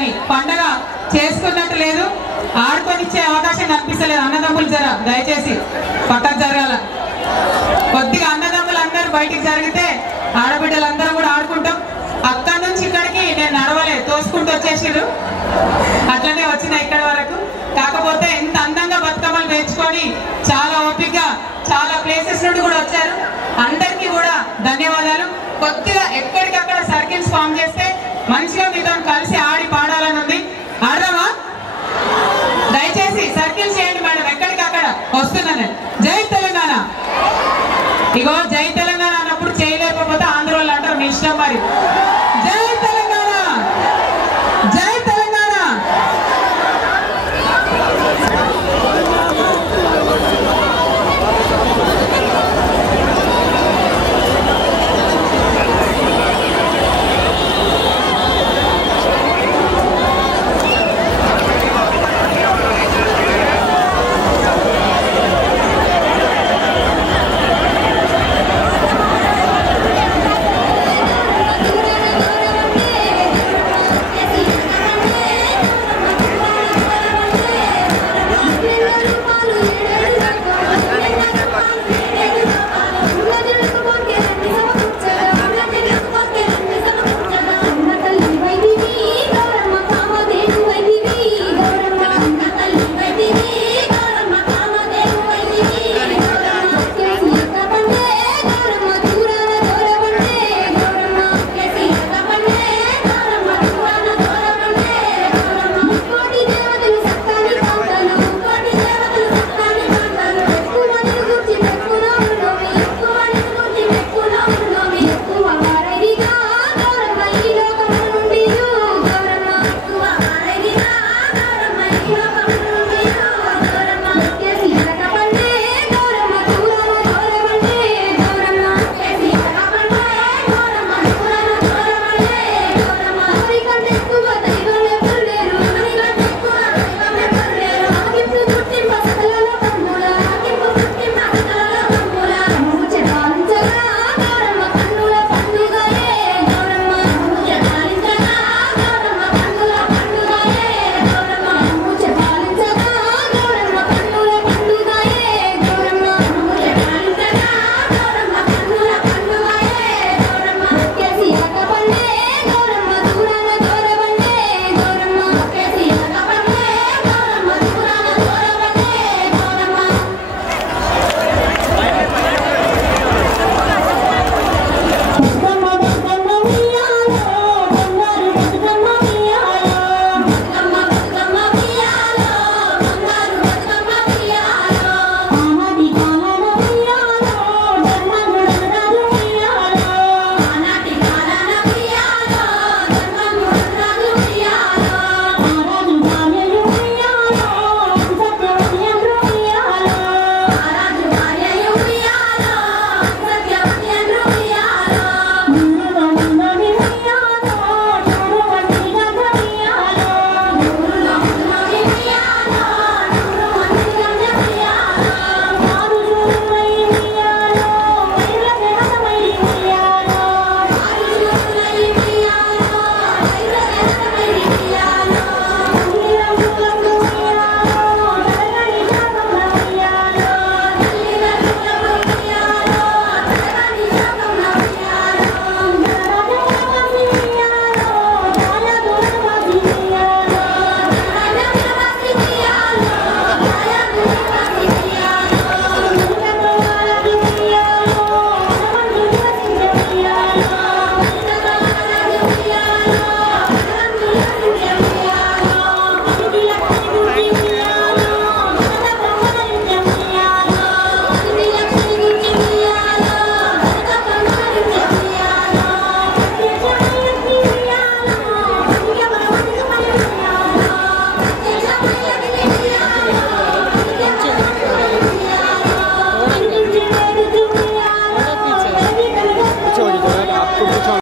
కానీ పండగ చేసుకున్నట్టు లేదు, ఆడుకొనిచ్చే అవకాశం కనిపిస్తలేదు. అన్నదమ్ములు జర దయచేసి పక్కకు జరగాల. కొద్దిగా అన్నదమ్ములు అందరూ బయటికి జరిగితే ఆడబిడ్డలందరూ కూడా ఆడుకుంటాం. అక్కడి నుంచి ఇక్కడికి నేను నడవలేదు, తోసుకుంటూ వచ్చేసారు, అట్లనే వచ్చిన ఇక్కడ వరకు. కాకపోతే ఎంత అందంగా బతుకమ్మలు పేర్చుకొని చాలా ఓపికగా చాలా ప్లేసెస్ నుండి కూడా వచ్చారు. అందరికీ కూడా ధన్యవాదాలు. కొద్దిగా ఎక్కడికక్కడ సర్కిల్స్ ఫామ్ చేస్తే మంచిగా మీతో కలిసి ఆడి పాడాలని ఉంది. ఆడదామా? దయచేసి సర్కిల్స్ చేయండి మేడం, ఎక్కడికక్కడ వస్తున్నాను. జై తెలంగాణ. ఇగో